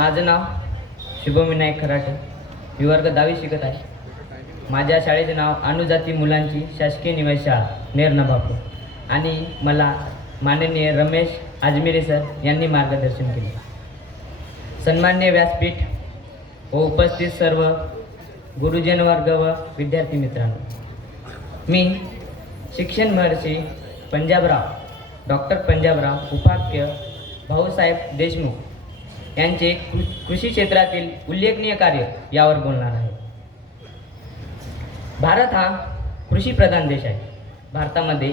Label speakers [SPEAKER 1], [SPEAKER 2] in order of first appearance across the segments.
[SPEAKER 1] माझं नाव शुभविनायक खराटे. मी वर्ग दहावी शिकत आहे. माझ्या शाळेचे नाव अनुजाती मुलांची शासकीय निवासी शाळा नेरना बापू आणि मला माननीय रमेश आजमिरे सर यांनी मार्गदर्शन केले. सन्मान्य व्यासपीठ व उपस्थित सर्व गुरुजन वर्ग व विद्यार्थी मित्रांनो मी शिक्षण महर्षी पंजाबराव डॉक्टर पंजाबराव उपाख्य भाऊसाहेब देशमुख यांचे कृ कृषी क्षेत्रातील उल्लेखनीय कार्य यावर बोलणार आहे. भारत हा कृषीप्रधान देश आहे. भारतामध्ये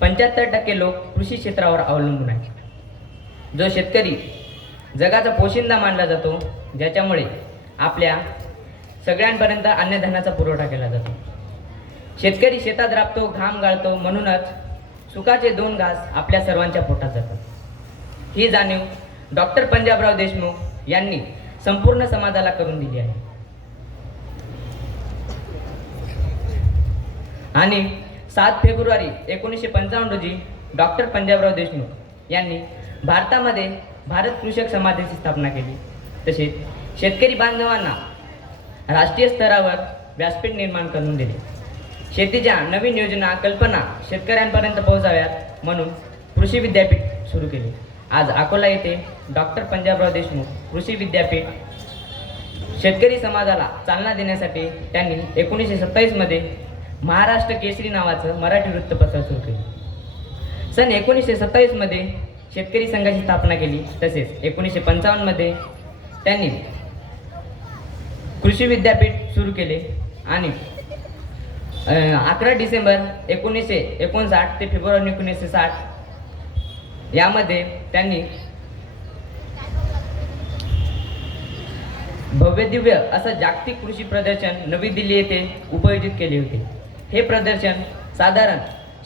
[SPEAKER 1] पंच्याहत्तर टक्के लोक कृषी क्षेत्रावर अवलंबून आहेत. जो शेतकरी जगाचा पोशिंदा मानला जातो ज्याच्यामुळे आपल्या सगळ्यांपर्यंत अन्नधान्याचा पुरवठा केला जातो. शेतकरी शेतात राबतो घाम गाळतो म्हणूनच सुखाचे दोन घास आपल्या सर्वांच्या पोटात जातात. ही जाणीव डॉक्टर पंजाबराव देशमुख यांनी संपूर्ण समाजाला करून दिली आहे. आणि सात फेब्रुवारी एकोणीसशे पंचावन्न रोजी डॉक्टर पंजाबराव देशमुख यांनी भारतामध्ये भारत कृषक समाजाची स्थापना केली. तसेच शेतकरी बांधवांना राष्ट्रीय स्तरावर व्यासपीठ निर्माण करून दिले. शेतीच्या नवीन योजना कल्पना शेतकऱ्यांपर्यंत पोहोचाव्यात म्हणून कृषी विद्यापीठ सुरू केले. आज अकोला येथे डॉक्टर पंजाबराव देशमुख कृषी विद्यापीठ शेतकरी समाजाला चालना देण्यासाठी त्यांनी एकोणीसशे सत्तावीसमध्ये महाराष्ट्र केसरी नावाचं मराठी वृत्तपत्र सुरू केले. सन एकोणीसशे सत्तावीसमध्ये शेतकरी संघाची स्थापना केली तसेच एकोणीसशे पंचावन्नमध्ये त्यांनी कृषी विद्यापीठ सुरू केले आणि अकरा डिसेंबर एकोणीसशे एकोणसाठ ते फेब्रुवारी एकोणीसशे साठ यामध्ये त्यांनी भव्यदिव्य असं जागतिक कृषी प्रदर्शन नवी दिल्ली येथे उपयोजित केले होते. हे प्रदर्शन साधारण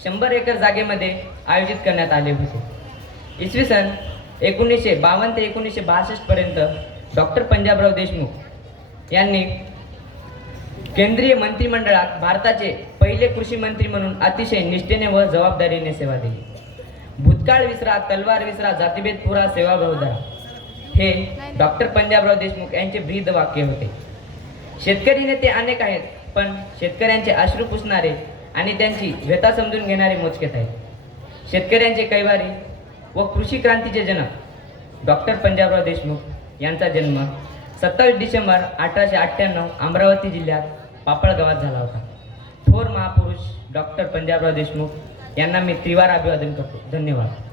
[SPEAKER 1] शंभर एकर जागेमध्ये आयोजित करण्यात आले होते. इसवी सन एकोणीसशे बावन्न ते एकोणीसशे बासष्टपर्यंत डॉक्टर पंजाबराव देशमुख यांनी केंद्रीय मंत्रिमंडळात भारताचे पहिले कृषी मंत्री म्हणून अतिशय निष्ठेने व जबाबदारीने सेवा दिली. भूतकाळ विसरा तलवार विसरा जातिभेद पुरा सेवाभाव धरा. हे डॉक्टर पंजाबराव देशमुख यांचे ब्रीद वाक्य होते. शेतकरी नेते अनेक आहेत पण शेतकऱ्यांचे अश्रू पुसणारे आणि त्यांची व्यथा समजून घेणारे मोजकेत आहेत. शेतकऱ्यांचे कैवारी व कृषी क्रांतीचे जनक डॉक्टर पंजाबराव देशमुख यांचा जन्म सत्तावीस डिसेंबर अठराशे अठ्ठ्याण्णव अमरावती जिल्ह्यात पापळगावात झाला होता. थोर महापुरुष डॉक्टर पंजाबराव देशमुख यांना मी त्रिवार अभिवादन करतो. धन्यवाद.